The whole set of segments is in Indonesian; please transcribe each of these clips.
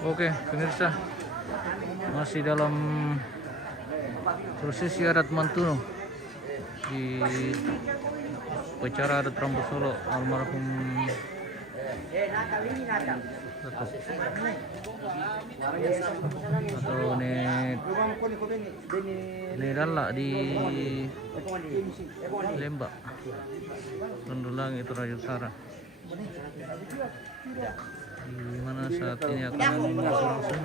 Oke, pemirsa, masih dalam prosesi adat Mantuno di upacara adat Rambu Solo almarhum atau Nedala di Lembak, Lendulang itu Raja Utara. Di mana saat ini akan berlangsung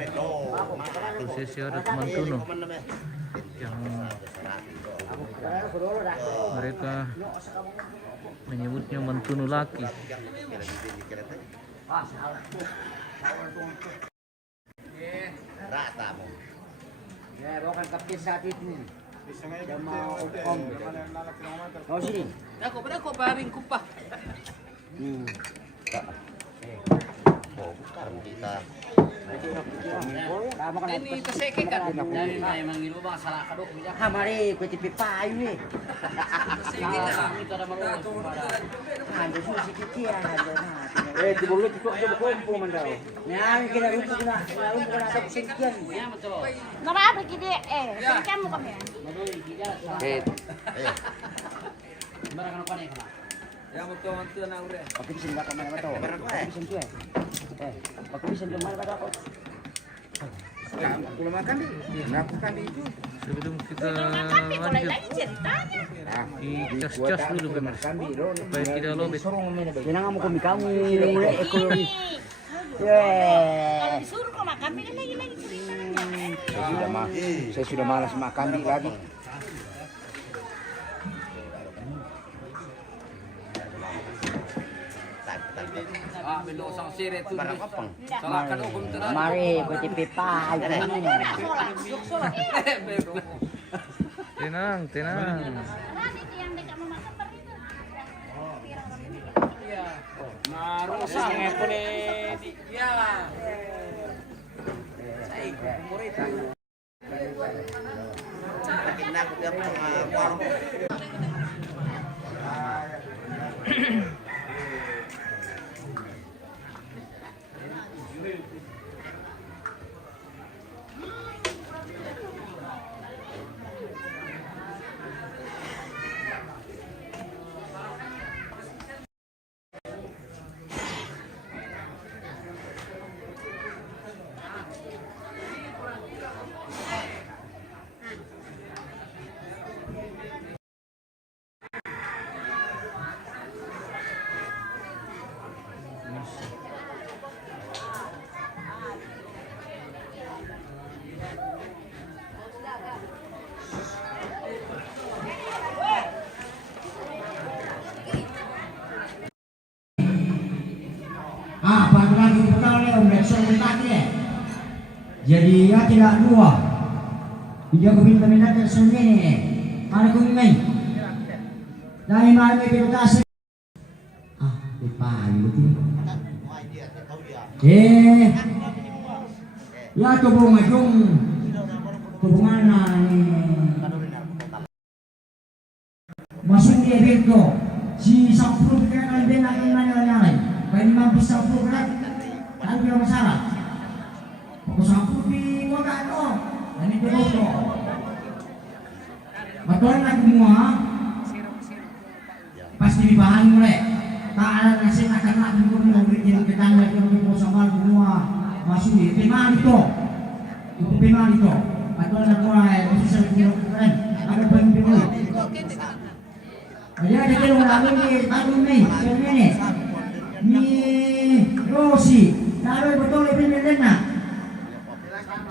prosesi adat Mantuno yang mereka menyebutnya Mantuno Laki. Bukan kapten saat itu. Dia mau om. Mau sini. Aku baring kupah. Ini terseke kan dari memang itu bang salah kadok punya. Kamari ku tipe payu nih. Terseke kan kita ada mau. Ada susi kikian ada. Di mulut itu ada kumpul mandau. Nah, kita rumput kena ada kikian. Ya betul. Nama apa kita? Kamu kami. Barang apa nih kena? Ya betul mantu na ure. Pakai bisa enggak kemana betul? Pakai bisa tuh. Pakai bisa di mana betul? Kalau makan di, lakukan di itu. Sebelum kita Mulai lanjut, lagi ceritanya. dicas dulu pemirsa supaya tidak lobet. Jangan kamu kamu ekonomi. Kalau disuruh kok makan kan lagi ceritanya. Saya sudah malas makan di lagi. Ah, belo sang sire tu. Salah kadok pun terang. Mari ku tipe payu. Tenang, tenang. Marusa ngepone di ya. Sai murid. Pagi-pagi pertama ni om lekson tadi jadi ya tidak dua. Dia kepintar minat dan sendiri. Ada kumai. Dari mana kita kasih? Dipayu tu. Ya tu bunga jung. Tu bunga ni. Masuk dia bento. Si sampul kan dia nak mana. Baik mampu sampul kan, tak ada masalah. Aku sampul di kota tu, dan itu betul. Betul nak semua, pasti dibahas mulai. Tak ada nasi akan nak jumpa dengan kita tanya kita sama semua masuk di pemain itu, pemain itu. Betul nak mulai, mesti saya kira ada pemain. Jadi ada kira orang ni, tahun ni. Ni Rosi, taruh betul lebih lena.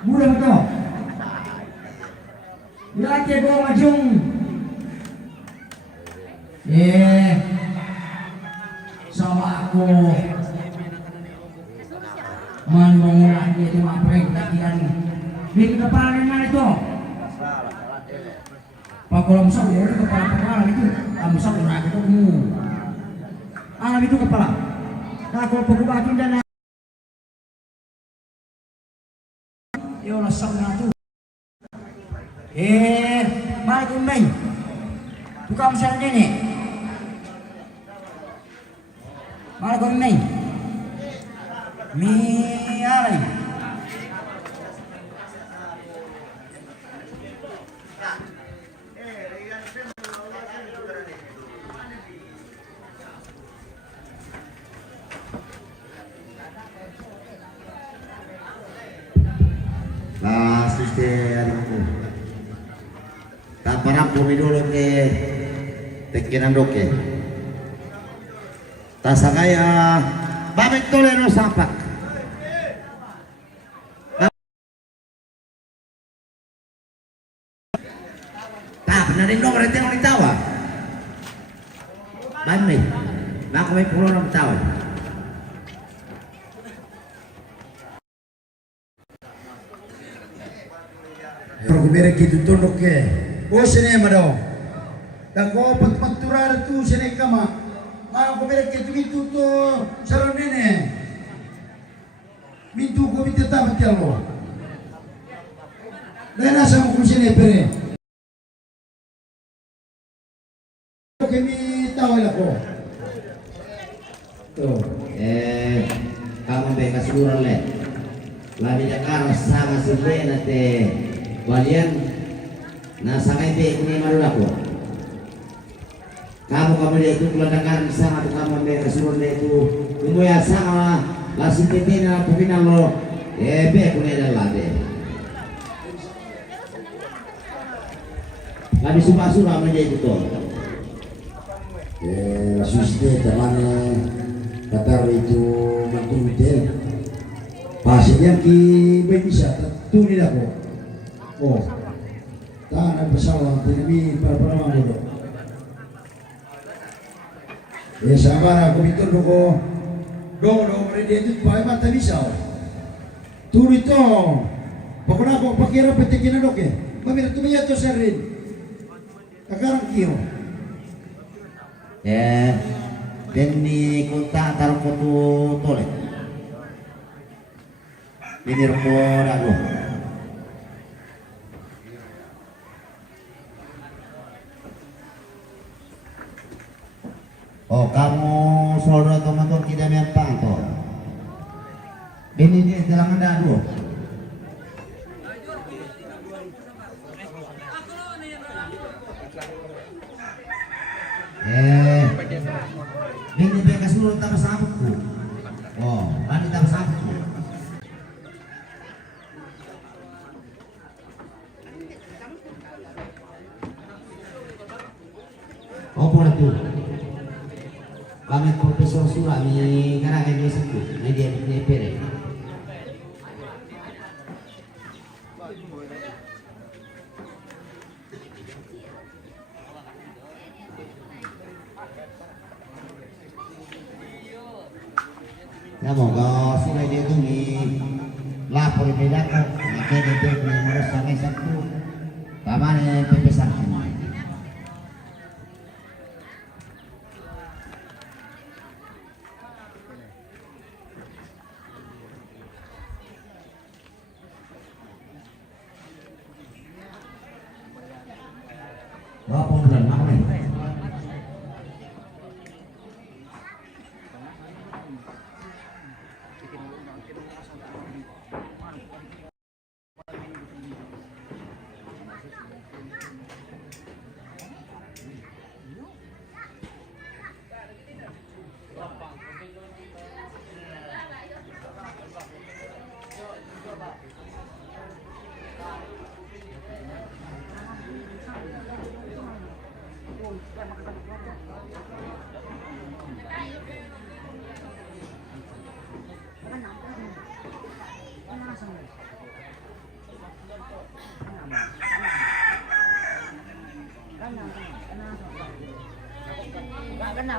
Mudah betul. Lagi go majung. Sama aku. Mengulang itu apa yang tadi kan? Di kepala mana itu? Pak kalau misal dia kepala itu, misal orang itu itu kepala. Nah, kalau pengubah dan yo rasam na tu. Mari kumai. Buka masalah ni. Mari kumai. Mi ay. anakku. Kaparang pumidolo ke tekinan doke. Tasagaya babek tolero sapak. Benar rin dong, berarti orang ditawa. Bami, aku may pulo ng tawa. Pero kumira gitu tunduk ke, oh sini mado. Dan kau patmaturar tu sini kama, mau kumira gitu tu saron nene. Mintu ko minta tamat ya lo. Dan asam ko sini pere. Kami tahu lah ko. Tuh, kamu bekas kurang le. Labi dakar sama sile nate walian nasa kay be kuni marula ko. Kamu dia itu kelandangan sama tu kamu bekas kurang le itu. Umuya sama lasin titina pupina lo. Be kuni dalade. Labi sumpah menjadi itu. Suste tamane katar itu mantul pasien ki bisa tuni ako. Oh, tanah pesawat ini para dulu. Sabar aku itu doko mereka itu pakai mata bisa. Tuni to, pokoknya aku pakai apa tekinan doke. Mamira tu biar tu serin. Kakarang kiro. Dan di kota taruh kotu tolek. Ini rumah aku. Oh, kamu saudara teman-teman kita memang toh. Ini dia jalan anda dulu. Ini bekas dulu tak sabukku. Oh, tadi tak sabukku. Oh, boleh tu. Kami profesor surah ni karang ini satu. Ini dia ni pere. Semoga sungai dia tu ni lapor bedakan. Maka dia harus sampai satu. Paman pembesar. Berapa bulan apa ni?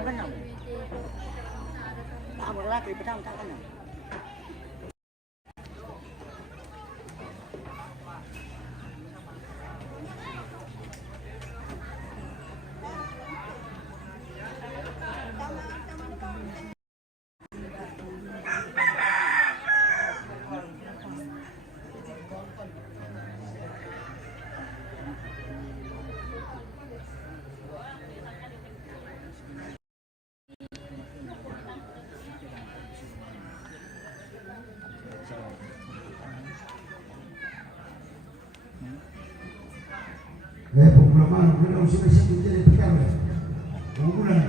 Kenal. Tak boleh lagi petang tak kenal. Pengulaman belum selesai jadi perkara. Pengulaman.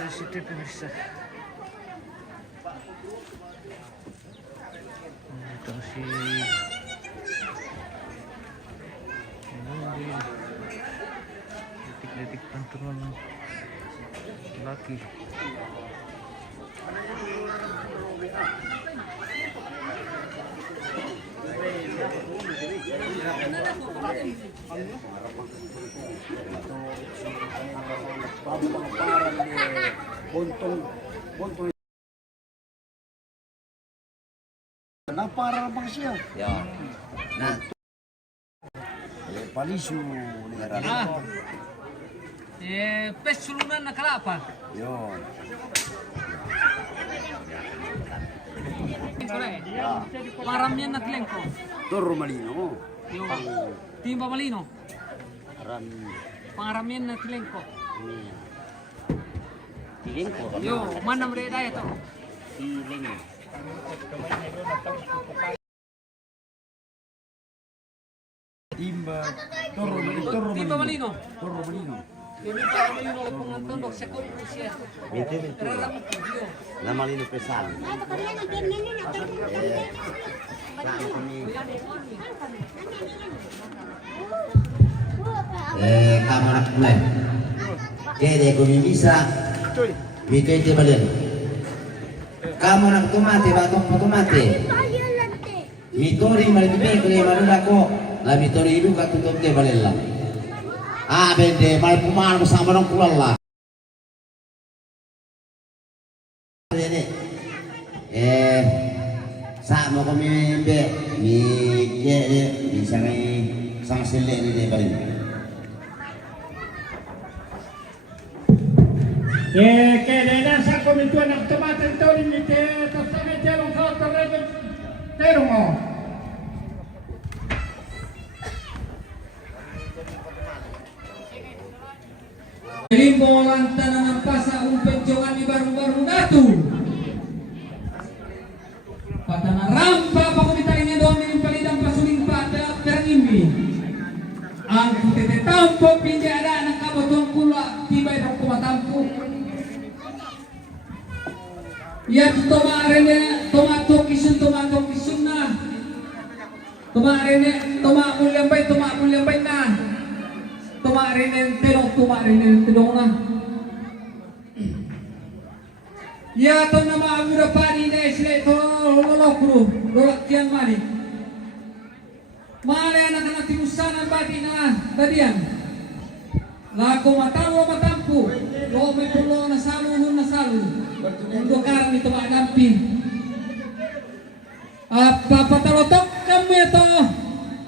Sensitif pemirsa. Itu si mobil. Detik-detik pantulan laki. Bontong. Kenapa bang siya? Ya. Nah. Palisu Pesulunan na kalapa. Yo. Maramian na tilengko. Toro malino. Yo. Timba malino. Ram. Pangaramian na tilengko. Tilengko. Yo, mana mereka daya to? Tiling. Timba. Timba malino. Toro malino. Timba malino penganton dok sekol usia. Raram video. Nama lino pesan. Kamar mulai. Kede ko bisa. Mito ite balen. Kamu nak tumate batong patumate. Mitori malitume kule malula ko. La mitori idu katutup te balella. Ah bende mal pumal bersama orang kulalla. Ini sa mo kami be mi bisa ngai sang sele ni de bali. Che le sa come tu hanno tomato il tori di te, tossane c'era un sotto regge fermo. Limbo lantanan ang pasa ang penjongan ni baru-baru datu. Patana rampa pakumita ini doang minim palidang pasuling pada terimbi. Ang kutete tampo pinjada anak kabotong pula tiba itu kumatampu. Ya tomarene tomato kisun na. Tomarene toma mulyang bay na. Tumarin na. Ya to na maagura pani na isle to lolokru lolakyan mani. Male anak anak timusan ang bati na tadian. Lako matampu. Lo may pulo na salu. Undo karang ito maadampin. Papatalotok kami ito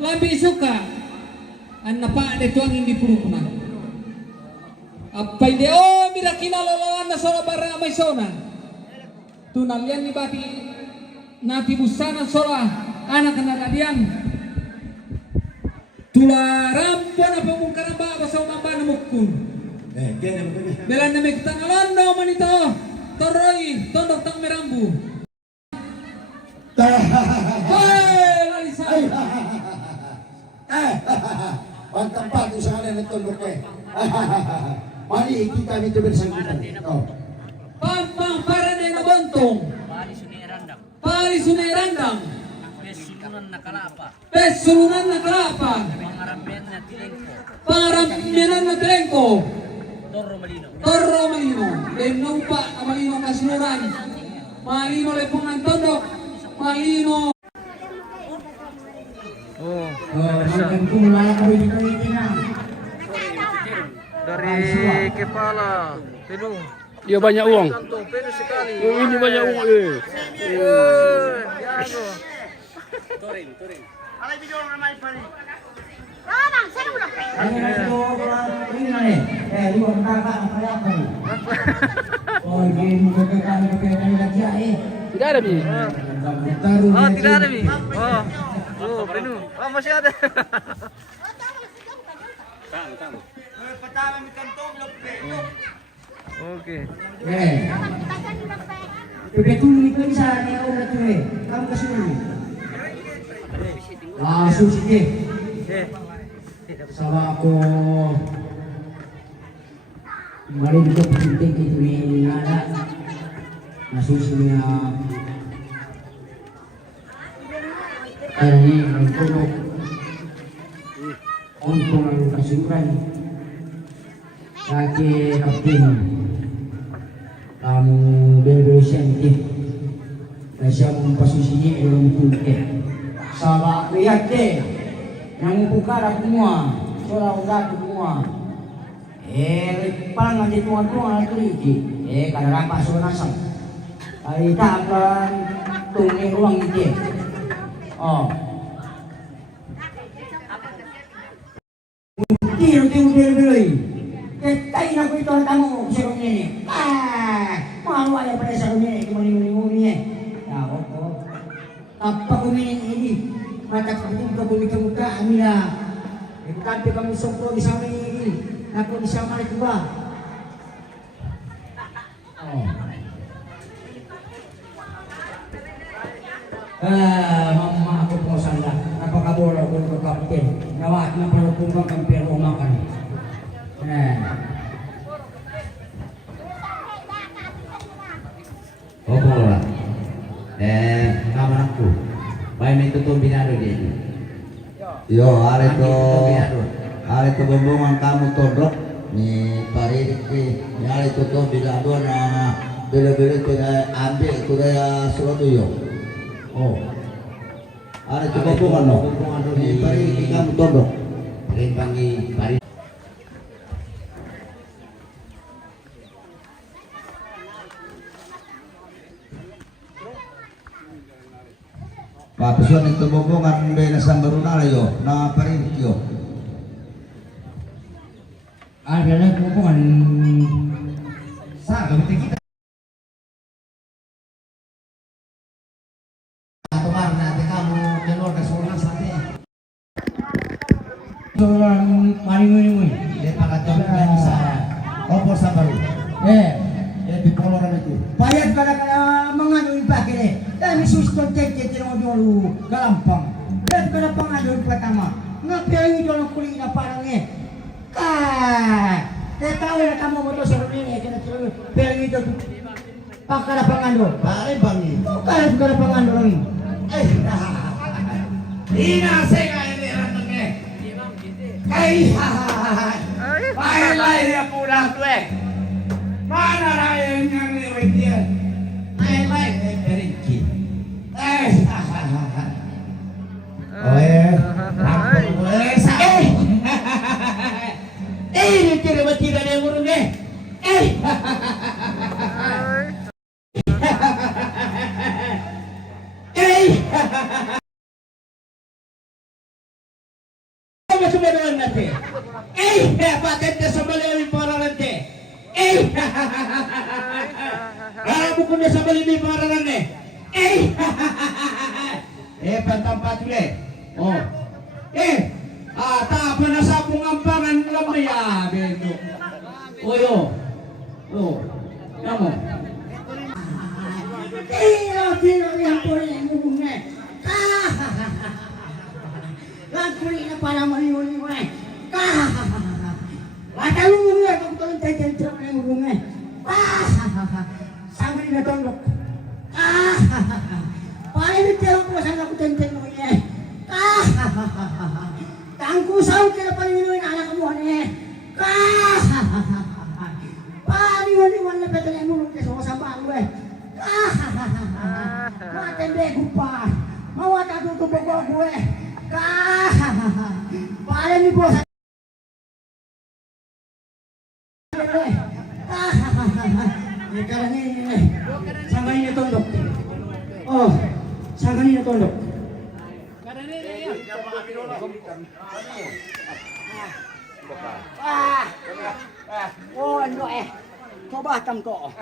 labi suka. An napa de tuang hindi puro na. Apa ide mira kinaloloan na sora barra may sona. Tunalian ni bati nati busana sora anak na kadian. Tularam po na pamungkaran ba basa umamba na mukun. Belan na may kitangalan no manito. Toroy tondok tang merambu. Hey, lalisan. Ang tempat di sana nito luke. Mali kita nito bersangkutan. Oh. Pampang para na nabontong. Pari sunerandang. Pesulunan na kalapa. Pangaramian na tilengko. Torro malino. Lenupa na malino kasunuran. Malino lepong ng tondok. Malino. Oh, Makan pula kami di na. dari kepala Pedung. Dia banyak uang. Pedung sekali. Oh, ini banyak uang. Jago. Turing. Ano ito ini na lu ang kakak ang kaya ko. Oh, game ko kakak ko kaya lagi Tidak ada bi. Oh, tidak ada, Mi. Oh, Pedung. Oh, masih ada. Oke. Betul itu bisa nih udah tuh. Kamu kasih dulu. Langsung sih. Sama ako kemarin itu penting gitu nih ada nasusunya ini untuk kasuran kaki kapten kamu berdosentif saya memposisinya dalam kulke salah lihat deh yang buka semua soal udah semua palang nanti tuan-tuan itu lagi karena rapat soal nasab hari tapan tunggu ruang itu oh Tiru, Ketain aku itu tamu sarung ini. Malu ada pada sarung ini, kemani-mani ya, oke. Apa ini? Mata kamu juga boleh kemuka, Amina. Tapi kamu sokro di sana ini, aku di sana itu bah. Mama aku mau sanda. Apa kabur untuk kapten? Nawat na perlu kumpang kampiyan o makan. Opo lah. Kamu aku. Baik itu tumbinado dia. Yo, hari itu bumbungan kamu todok ni paririk ni hari itu tumbinado na bela-bela itu ambil itu daya suatu yo. Oh. Hari itu bumbungan no. Ni paririk kamu todok. Rimbangi paririk. Papusuan itu bobongan bela sambarunala yo na paririk yo. Ada lagi hubungan sa gamit kita. Atau nanti kamu keluar ke sekolah saatnya. Orang mari-mari dia pakai contohnya bisa. Opor sabaru. Di poloran itu. Payat kada mengandung pakai deh. Kami susun cek dulu gampang. Dan kada pengadun pertama. Ngapain itu kulit parangnya? Saya tahu ya kamu motor seperti ini kena terus bel itu pakar pengandung. Pare bangi. Bukan pengandung lagi. Ina sega ini rantengnya. Lain ya pulang tuh. Mana lain yang dia? Lain berinci. Ini tidak ada burungnya. Kamu sudah dengan nanti. Patentnya sebelum para nanti. Bukunya sebelum para nanti. Pantang patule. Oh. Apa na sa pungampangan lamay bento. Oyo. Oh. Kamu. Tiro yang boleh ngubungnya. Lakuin na para maliwali. Wata ngubungnya kung tulong tayo na ngubungnya. Sabi na tolok. Paling detail ko sa ako tenten mo niya. Tangkusaw kaya paninuin anak mo niya. Paninuin na pwede na mulong keso sa bago eh. Matende ko pa. Mawata tutubog ako eh. Paling ni po sa karena ini sangka ini tondok. Oh, sangka ini tondok. Oh, ano coba tamko.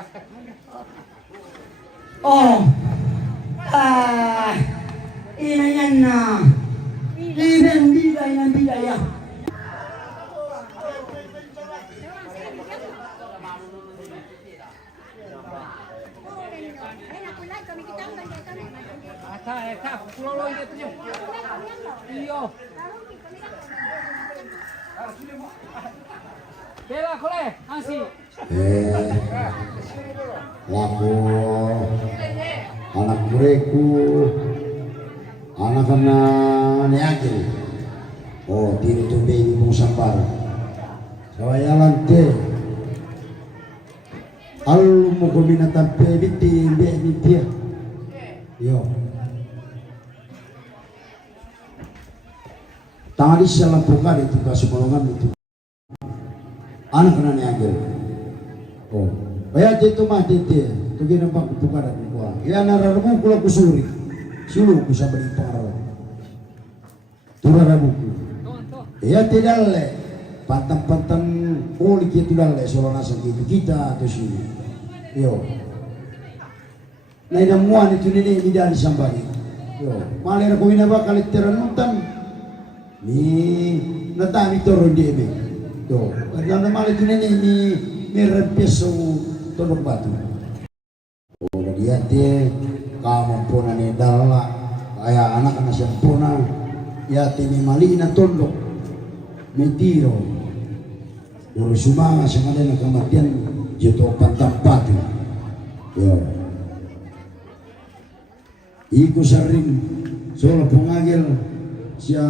Oh, ini yan na. Bidai ng bidaya. Pulau itu. Iyo. Bela kole, asi. Laku anak mureku anak-anak neagil. Oh, tino tumbi mong sampar. Sawayalan te. Alu mo kuminatan pe biti be. Yo. Tadi salah buka itu kasumolongan itu. Anak kena neagil. Oh, bayar itu mah tete. Tu kena nampak buka dan buka. Ya naramu kula kusuri. Sulu bisa beri pengaruh. Turarabuku. Ya tidak le. Pantang-pantang poli kita tidak le. Soalnya gitu kita atau sini. Yo. Nah ini muan itu ini dari sambali. Yo. Malah aku ini bakal teranutan. Ni natami turun dia be. Yo. Karena malah itu ini merempeso tolong batu. Oh dia kamu puna ni dala kayak anak-anak siang puna ya tini malina tondok mentiro urus sumanga sengaja kematian jatuh tempat ya iku sering soal pengagil sia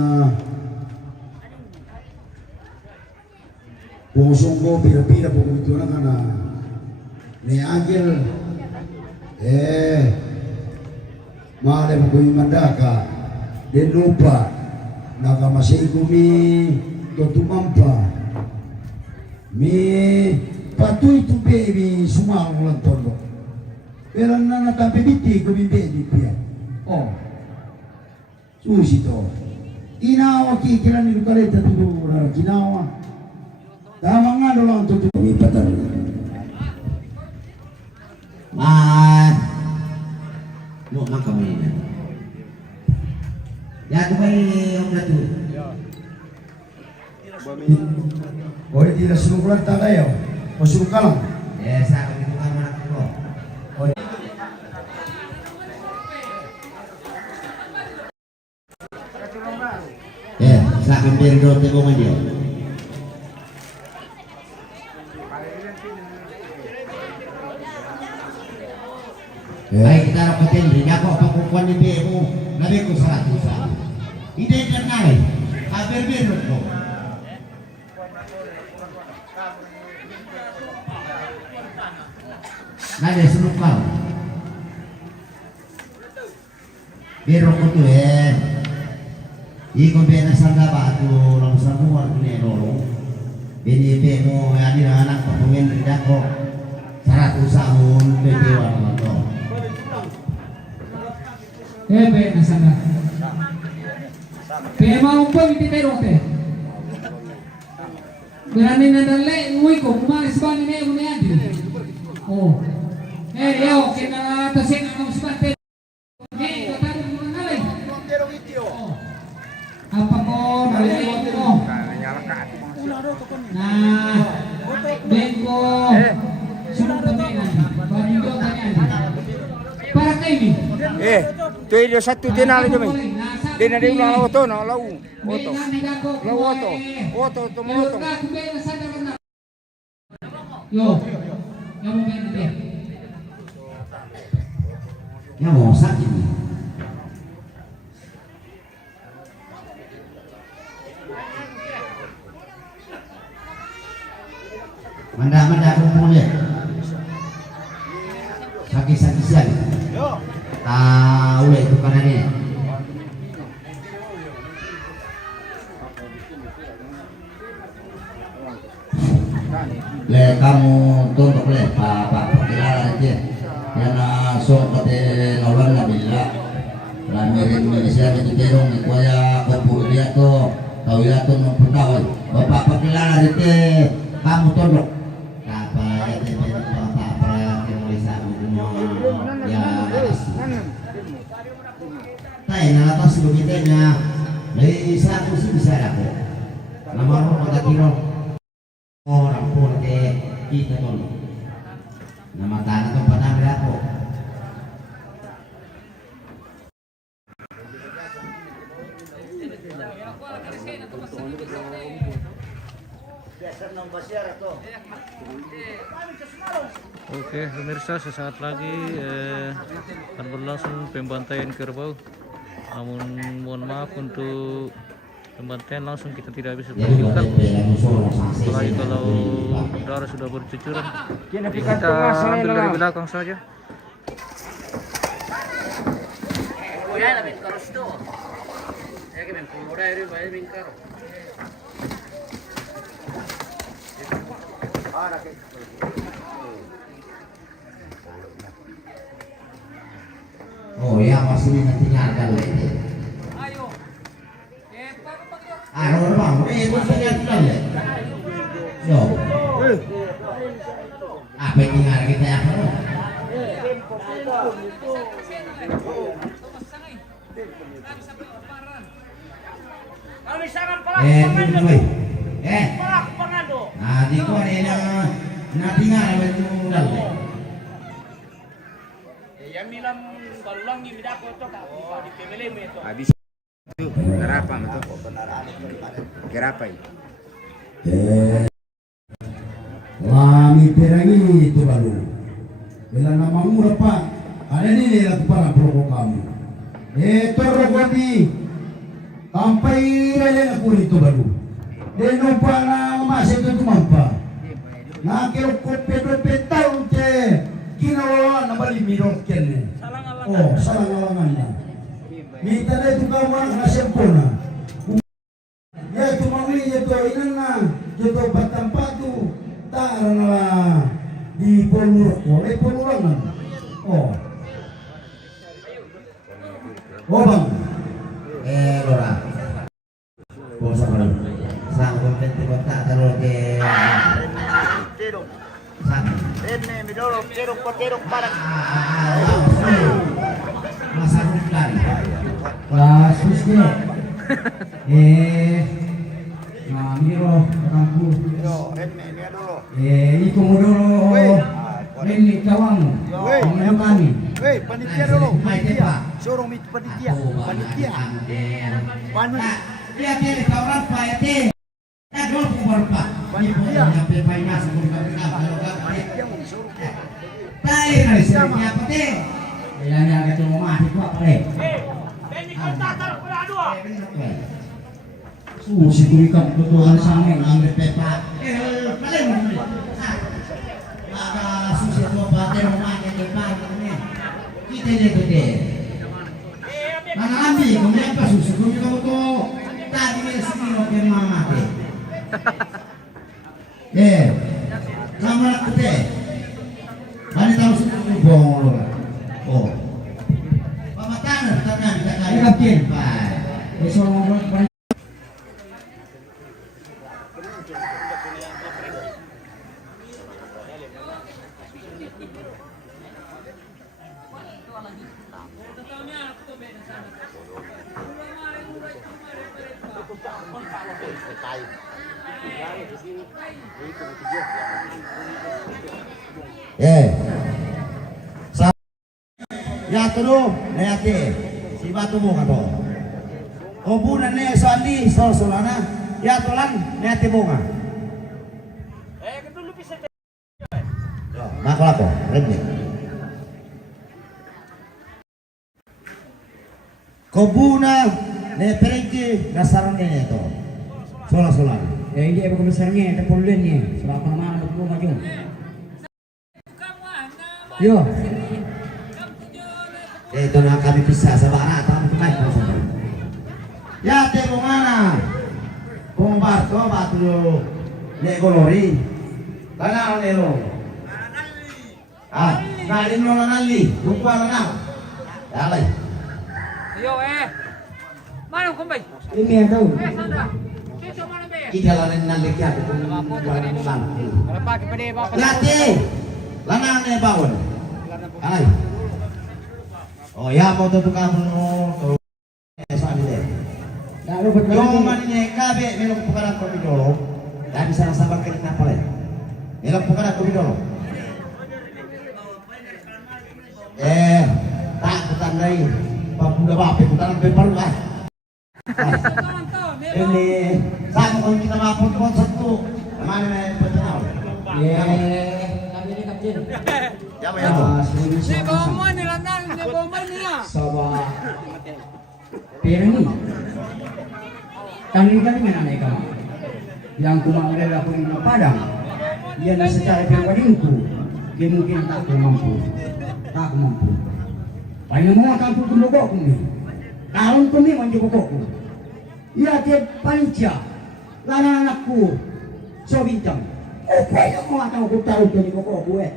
pengusungko pira-pira pengumutuan kana ni agil male mkuyi mandaka den lupa nakamasaiku mi totumampa mi patuy tu baby sumang ulang tondo pero nana tampe biti ko baby pia oh susi to inawa ki kilan ni kaleta tu kinawa tama nga do lang to mi patar Mau makan ini. Ya, tu yang datu. Oh, tidak suruh keluar tak ada oh suruh kalang. Ya, saya begitu kan anak ko. Ya, saya akan beri do teko dia. Baik kita rapatin rin ako pagkukuhan ni Bemo nabi ko sa atusan. Hindi ka nai, kaberbero ko. Nade sunod ka. Bero ko to Iko bena sangga batu lang sa buwan ni Lolo. Binibe mo ani na anak papungin rin ako. Sa atusan bebewan naman to. Bebe na sana. Pema umpo iti perote. Berani na dale ngui ko kumalis ba ni ne adi. Oh. Yo kina tasin ang spate. Hey, tatago mo na lang. Apa ko naliwat ko. Nah, bengko. Sunod pa menan. Barindo tanyan. Para kay ni. Tu dia satu tenal je mai. Dia ada ulang auto na lau. Auto. Lau auto. Auto tu moto. Yo. Yang mau main dia. Yang mau sakit ni. Manda kumpul dia. Sakit-sakit siang. Tahu itu karena dia. Le kamu tuntut le pak perkiraan aja. Yang sok kate nolong la bila. Lamirin Malaysia itu terong kuaya kumpul dia tu. Tahu ya tu mempertahu. Bapak perkiraan aja kamu tuntut. Apa ya bapak perang yang Malaysia ya. Tay nalatas lugitnya. Dari satu sih bisa aku. Nama orang kata kiro. Orang pun ke kita tolong. Nama tanah tempat ambil aku. Oke, pemirsa, sesaat lagi akan berlangsung pembantaian kerbau. Namun mohon maaf untuk pembantaian langsung kita tidak bisa tunjukkan. Apalagi kalau darah sudah bercucuran. Kita ambil dari belakang saja. Oh ya, masih nanti nyarga lagi. Ayo. Bang, itu ternyata ya. Yo. Apa yang tinggal kita apa? Nah, di ko ada yang natingal betul modal. Habis itu garapan itu. Garapan. Lami perangi itu baru. Bila namamu dapat, ada nih lagu para proko kamu. Torokoti, sampai raya aku itu baru. Denopa na masih itu mampa. Nakiro kope tahun ce, kinawa na bali mirok kene. Oh, salang-alangannya. Minta deh itu kamu anak sempurna. Ya itu mami itu inana, itu batang patu, tarana di polurangan. Oh, bang. Lora. Bosa baru. Sang kompeti kota taruh ke. Sang. Masa bulan. Kasusnya Miro kamu itu modal ini kawamu yang kami Panitia dulu, panitia. Suruh panitia, panitia. dia pilih kawan Pak Ete tak dulu kumar Pak panitia sampai banyak sebelum kami tai kali siapa penting yang ketemu mati kok boleh si kurikan ketuaan sange ngambil pepa paling ada susi tua batin rumahnya depan kita gede mana ambil kemudian apa susi kami kamu tuh tadi dia sini loh ke mama sama aku teh mana tahu susi bohong loh oh pamatanan tangan kita kaya yakin pak besok ngomong Ya tuh, nayati si batu bunga to. Obunan ne sandi solana, ya tolan nayati bunga. Kedulu bisa. Yo, makla ko, redne. Kobuna ne pergi nasarane to. Sola. ini apa besarnya ada puluhannya sebab mana aku maju yo itu nak kami pisah sabana tamu naik ya temu mana bombar to batu le golori tanah nero nalin no nali lupa na dalai Yo mana kumbay? ini ada Sandra. Sino mana be? Idalanin nalik ya kung lan. Para pagi pa di ba? Lati. Lanang ne bawon. Ay. Oh ya mo to kamu to. Sali de. lalu betul Yo man ne kabe melong pukaran ko bidolo. Dan sana sabar ka na pala. Melong pukaran ko bidolo. Tak kutandai. Pabuda bape kutandai peparu ah. Ini sama kalau kita mapun satu Mana yang pertama? Kami ni Kapten. Sabah. Pirani. Tanding-tanding na nanay ka. Yang kumanggal ako ng padang. Yan na secara pribadingku. Kaya mungkin tak aku mampu. Tak aku mampu. Paling mo ang kampung tumugo ko ni. Karon ko ni manjo ko. Iya tiap panica. Lana anakku. So bintang. Kaya mo ang ko tahu ko ni ko ko eh.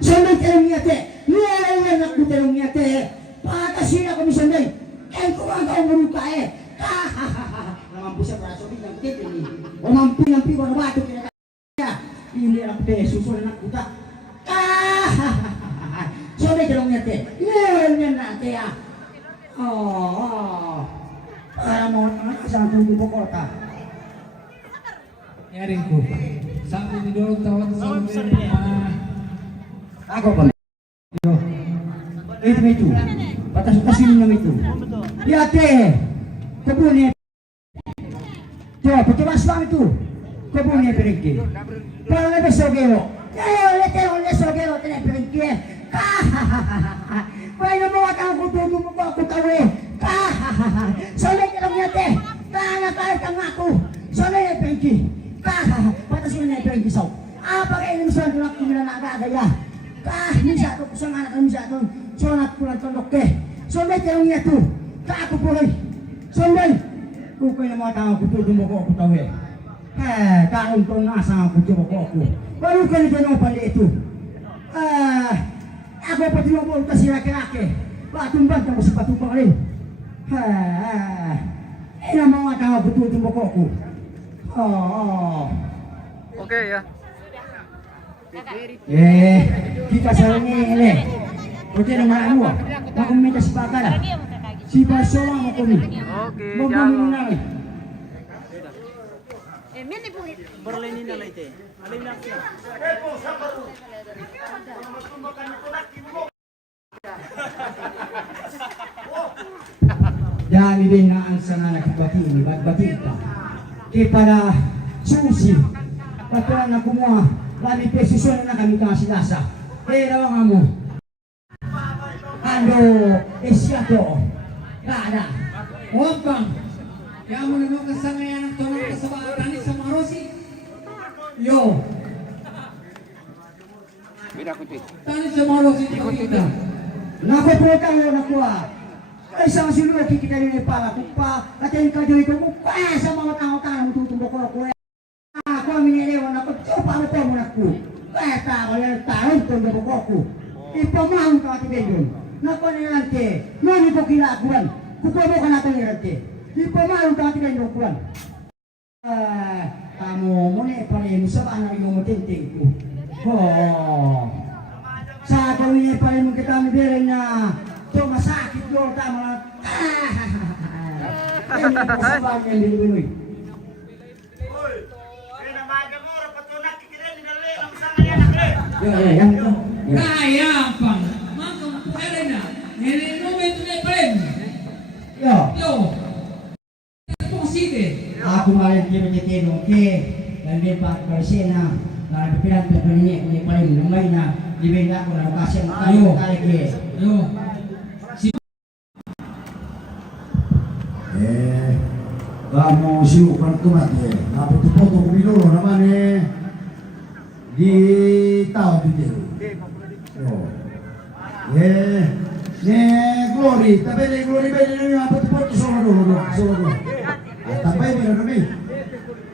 Sunday terong niate. Niya anakku terong niate. Patasin ako ni Sunday. Eh kung ang beruka eh. Mampu siya para sobi ng tete ni. O mampu ng piwa na bato kinakaya. Hindi ang pe susunod na kuta. Sobi terong niate. Niya nate ah. Oh. Para mo sa tubo ko kota. Yarin ko. Sabi ni Dorong tawag sa Ako pa. Itu. Batas-batasin naman itu. Lihat kebun ni. Tuh, petugas lang itu. Kebun ni pergi. Kalau lebih sogelo. Oleh sogelo tene pergi. Paano mo ako tumo mo ako tawe. Solay ka lang yate. Kaya ako. Solay pergi. Batasin na pergi saw. Pagkain mo sa tulak ko na nagagaya. Misa to kusang anak misa to. Sonat pulang tondok ke. Sonday terong niya tu. Ako pulay. Sonday. Kukoy na mga tao kutudo mo ko ako tawe. Kaon to nasa ako kutudo ko ako. Baru ka nito nung pali ito. Ako pati mo mo kasi laki-laki. Patumban ka mo sa patupang rin. Ina mga tao kutudo mo ko ako. Okay ya. Kita sa ini. Oke na mga ano. Makumita si Bakala. Si Barsola mo kami. Okay, Mabumin na rin. Berlinin na lang ito. Alin lang siya. Dami din na ang sana nakibati ini. Bati pa. Kaya para susi. Patulan na kumuha. Lami presisyon na kami ka silasa. Pero nga mo. Ano, esyato. Kada. Wapang. Kaya mo naman kasangayan ang tulong ka sa batan sa mga Rosi. Yo. Tani sa mga Rosi kita. Nakuputa mo nakuha. Ay sa sinuwa kikita yun ay pala. Kung pa, atin ka dyan ito. Kung pa sa mga tao-tao tutumbok ko ako. Ako ang miniliwan ako. So, paano po mo naku? Kaya tao yan, tao, tumbok ko ako. Ipamahon ka ati Bendon. Nakuha na nante. Nani ko kilakuan. Kukuha ka natin ni nante. Ipamahon ka ati Bendon kuan. Kamu mo na ipalin sa ba na rin yung matinting ko. Sa gawin niya ipalin mo kita mabiri na ito masakit doon tama. Sa ba niya hindi. Yan ito. Kaya pang. Makang pwede na. Nilinumin ito na ipalin. Yo. Ito sige. Ako malit di menyetinong ke. Dan dia pak bersihna. Nah, pikiran terpenuhi punya paling namanya di benda aku nak kasih kayu kali ke. Yo. Kamu siukan kumat ya. Nah, foto-foto kumilolo naman di tao dito. Glory, tapi ni Glory beda ni apa foto solo dulu. Tambay mo na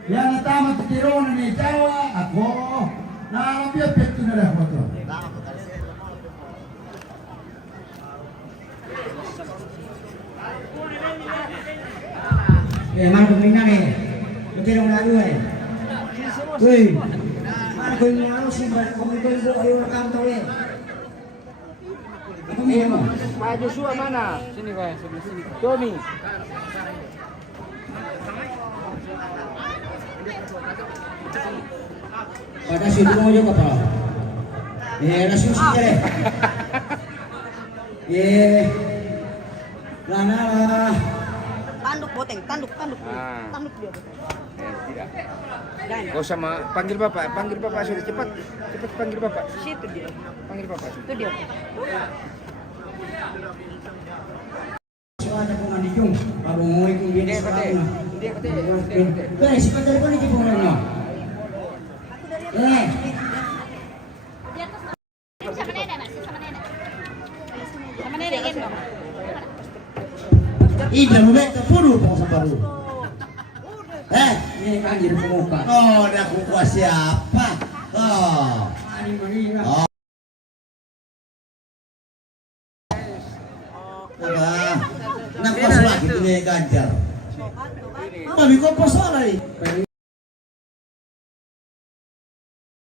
yan ang tama titirona ni Jawa ako. Nakakapiyat pito na lang ako. Mana pemainnya nih? Betul yang lalu Wih, mana kau yang lalu sih? Kau itu ayo rekam tahu Pak Joshua mana? Sini Pak, sebelah sini. Tommy. Pada situ mau juga pak. Nasi usi deh. Lana lah. Panduk Boteng, tanduk. Ah. Tanduk dia. Tidak. Jangan. Kau sama panggil bapak sudah cepat panggil bapak. Situ dia. Panggil bapak. Itu dia. Suara bunga di jung, baru mau ikut dia Dia sekarang. kata. Dia kata. Guys, siapa dari mana di bunganya? Sama nenek, Mas. Sama nenek. Sama nenek gendong. Ida mo ba? Puro po sa baro. Ini kanjir pemuka. Oh, nakukuha siapa? Oh. Mani-mani. Diba? Nagpasulaki ito ni Ganjar. Mami ko pasola eh.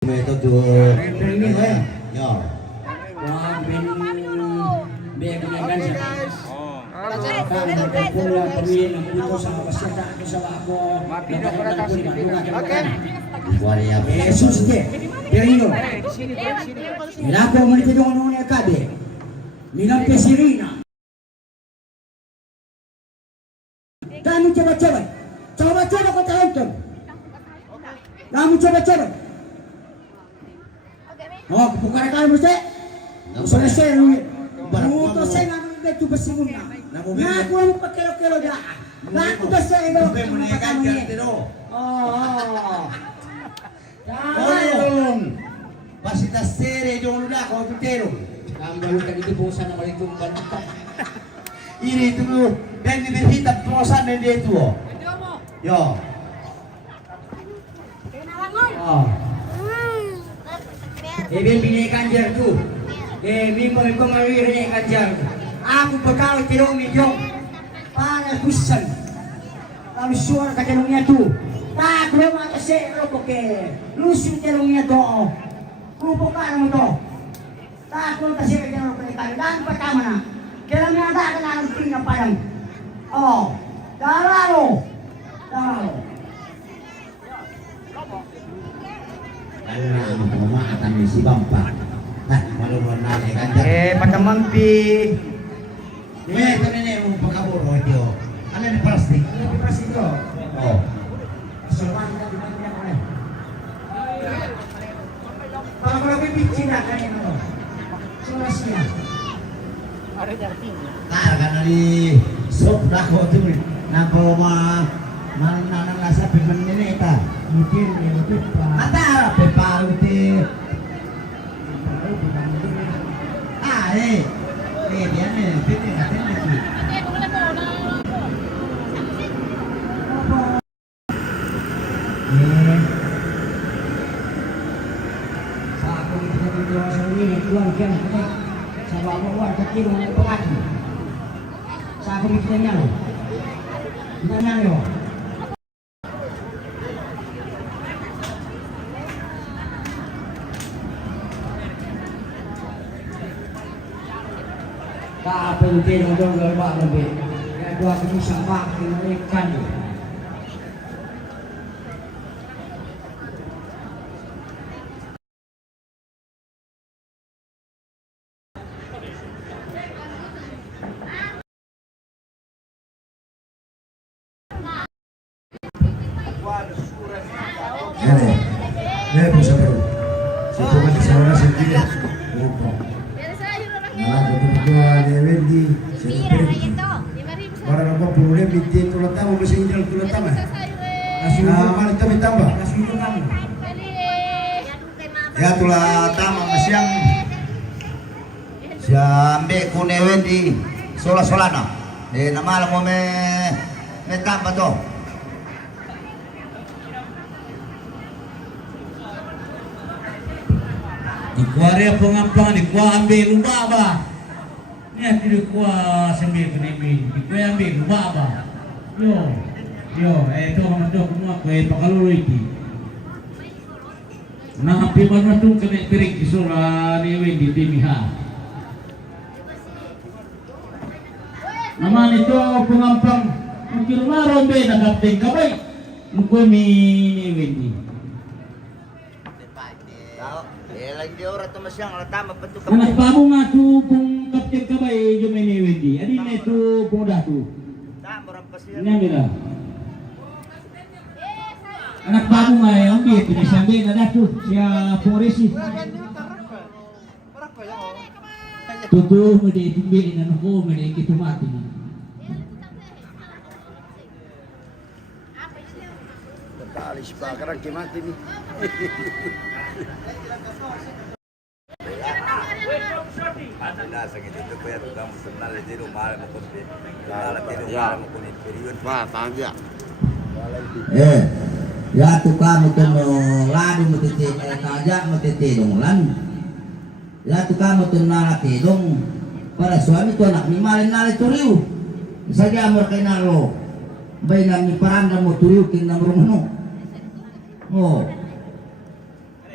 Ito doon. Ini ba? Yo. Wah, bego na kanjir. Oh. Pula pamilya ng puto sa kapasyata ko sa ako. Mapino para tayo sa Oke. Wari ya. Jesus de. Perino. Di sini. Minako mo nito yung ano niya kabe. Minang pesirina. Kamu coba-coba. Coba-coba kau tonton. Kamu coba-coba. Oh, bukan kamu mesti. Selesai lu. Buto saya nggak begitu bersinggung. Ngaku ang pakilo-kilo dah. Ngaku dah saya bawa Oke, muna Ganjar tiro. Oh. Tolong. Pasita sere yung luda ko tutero. Ang balutan itu bosan na malikong bantay. Ini itu dan diberhitab perosan dan dia itu. Yo. Oh. Ibig binigay kanjar tu. Ibig mo ikaw mawiri kanjar. Aku bekal tirong ni jong. Para kusan. Lalu suara kajalungnya tu. Tak belum ada sero poke. Lusu tirongnya tu. Kubukan mo to. Tak belum ada sero tirong pernikahan. Dan pertama na. Kailan nga ada ka na ng parang. Oh. Daralo. Allah memaafkan si Bampa. Maluruan na ni Ganjar. patamampi. Ito nene mo pagkaburo ito. Ano ni plastic? Pas itu. Oh. Soalnya di mana mana. Kalau lebih bicara kan itu. Solusinya. Karena dari sok dako tu nako mananang nasa piman nene ta. Mungkin itu Pak. Mata pepa uti. Dia ni piti katen lagi. Sa ako dito sa ini tuan kian ko. Sa bawa kaki mo pangati. Sa ako dito niya. Nanalo. Apa yang dia dong galba lebih. Ya dua kali sama ini kan. Ini bisa bro. Situ kan di sana sendiri. Nah, ketua Dewendi, orang apa boleh bikin tulang tamu masih ingin tulang tamu. Nasi mana itu ditambah? Nasi itu kamu. Ya tulang tamu masih yang siambe kune Dewendi sola-solana. Nama alam mau me tambah tu. Ikuare pengampang di kuah ambil rumah ba. Ni di kuah sambil kenimin. Ikuare ambil rumah ba. Yo, tu hamdo kumua kue pakalulu iki. Nah, api mana tu kena piring kisura ni di timiha. Nama ni tu pengampang mungkin marombe nak kapten kabai. Mungkin ni wendi. Lagi orang tu masih yang tama bentuk Anak kamu ngatu pung kapten kabay jumene wedi. Adi netu pung datu. Tak orang Ini mira. Anak bago nga yung pinasabi na dato siya Foresi. Totoo mo di tumbilin na ko mo di kitumati. Alis pa karang kimati ni. Nasa gitu ko ya tukang senal di rumah mo ko. Ala di rumah mo ko ni period. Wah, tangga. Ya tukang mo to lado mo titi kaja mo titi donglan. Ya tukang mo to nalati dong para suami to anak ni malin nali turiu. Saja amor kay nalo. Bay ni paranda mo turiu kin namrong no. Oh.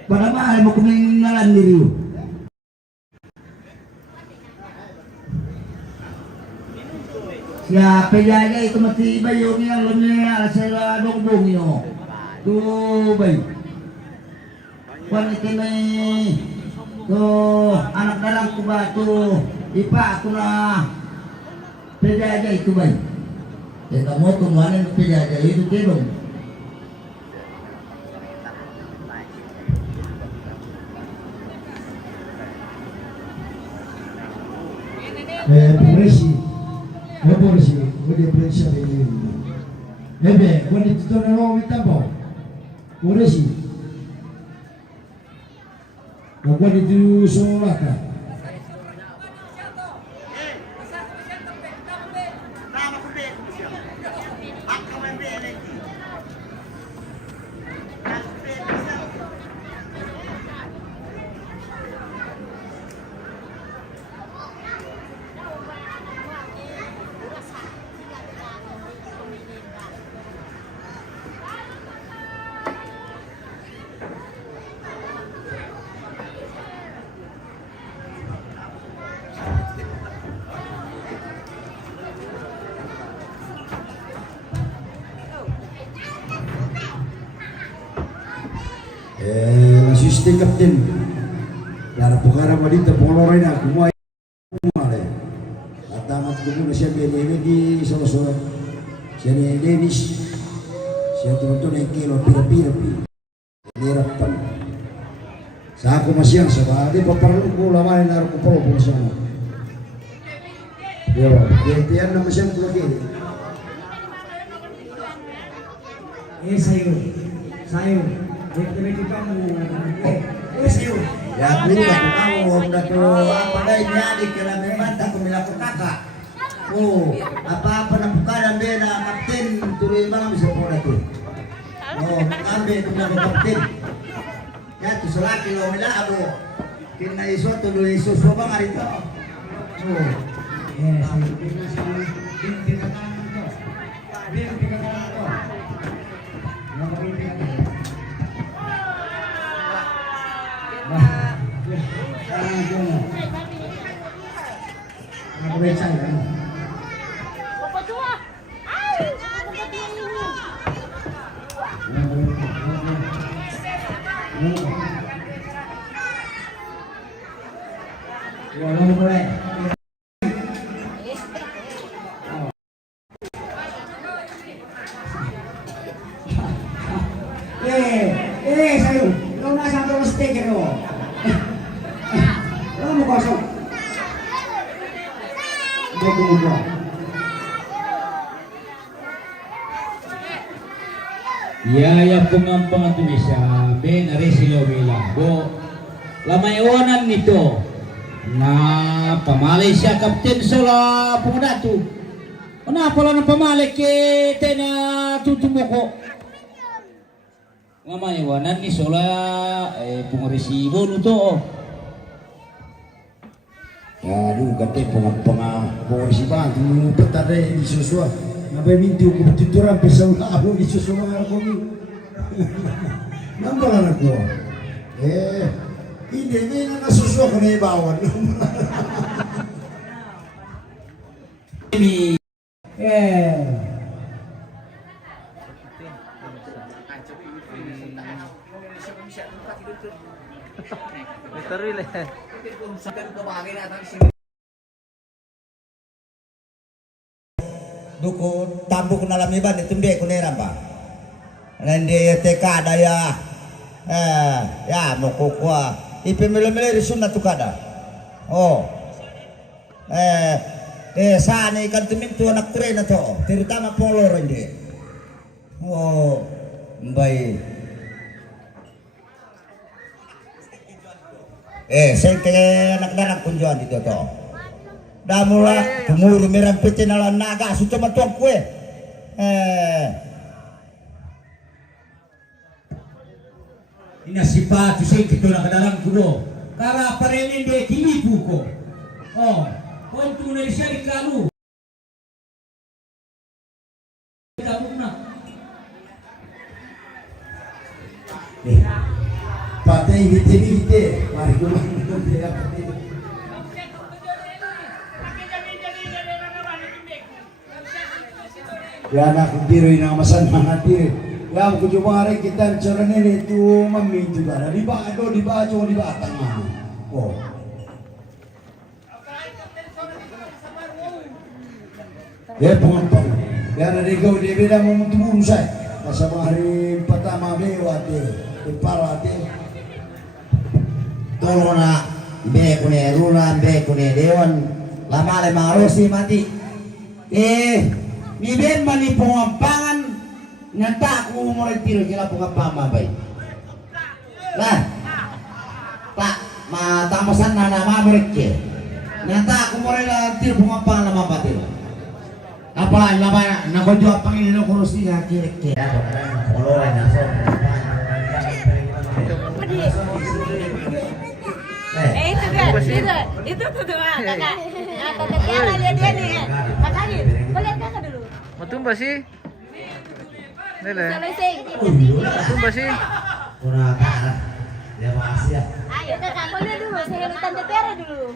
Para mahal mo kuming nalan diriu. Siya pejaga itu matibay yung yang lumia sa dongbong yo. Tubay. Kwan ito na to anak dalang ko ba to ipa ako na pejaga itu bay. Kita mo tumuanan pejaga itu tilong. Polisi, voglio pensare io. Beh, quando ti tornerò in tempo, polisi. Ma quando ti sono là, assistant captain. Yara pukara madita poloray na kumay kumare. At tamat ko muna siya di solo-solo. Siya ni Dennis. Siya tunod na yung kilo pira-pira. Hirap pa. Sa ako masyang sa bali paparalo ko laman na ko po po siya. Yo, tiyan na masyang lagi. Sayo. Dito kamu. Sayo. Ya aku juga mau dato apa dai nyadi kala memang tak kumila ko kakak. Oh, apa na pukaran be na kapten tuloy bang bisa po dato. Oh, ambe na kapten. Ya tu selaki lo mila ado. Kina iso tuloy iso so bang ari to. Oh. Sayo. Ikaw na sa mga sticker mo. Ano mo kosong? Hindi ko mo. Yaya pengampang Indonesia Ben Resilo bilang bo lamaiwanan nito na pamalaysia kapten sala pumudatu. Kenapa lang ng pamalay ke tena tutumuko? Lamaiwanan ni sola pumuresibo nuto. Aduh, kate pengisipan tu petade di susua. Ngapain minti hukum tuturan pesau aku di susua aku ni. Nampak aku. Ini nak susua kena bawa. Ini duko tambuk na lamiban itumbe kuneran pa. Nandi teka daya ya mokokwa ipemele-mele sunna tukada. Oh. Sana ikan tumintu anak tren na to, terutama polor hindi. Oh, baik. Saya ke anak-anak kunjuan dito to. Damula tumuru merang pete na lang naga suto matuang kue. Inasipa tusing kito na kadalang kudo. Kara parenin de kilipu ko. Oh, kontu na siya ikalu. Kamu na. Patay hiti-hiti. Mari ko lang ito dia patay. Ya anak diri na masan mga diri. Ya ko jumare kita bicara nene itu mami juga. Di bado di baju di batang mah. Oh. Ya penonton. Ya dari kau dia beda mau tumurun saya. Masa hari pertama lewat parate. Tolona be kune rula be kune dewan lama le marosi mati. Mi ben mani pengampangan nyata aku mulai tiru kira pengampang baik. Lah. Pak, ma tamasan na nama mereka. Nyata aku mulai tiru pengampangan lama batil. Apa lama nak kau jawab pangin lo kurusi kira-kira. Kalau ada itu tuh kakak. Nah, kakak Tiara lihat dia nih. Kakak nih, kau lihat kakak dulu. Mau tumba sih? Nele. Selesai. Tumba sih? Kurang ya makasih ya. Ayo kakak, kau lihat dulu. Saya lihat tante Tiara dulu.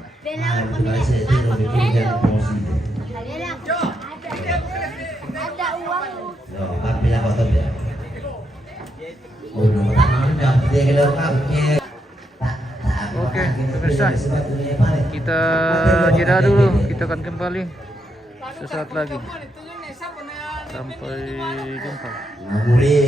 Ada uang. Yo, tapi ya kau tahu ya. Oh, nomor tangan dah dia kalau kaki. Oke, pemirsa, kita jeda dulu. Kita akan kembali sesaat lagi. Sampai jumpa. Nah, boleh.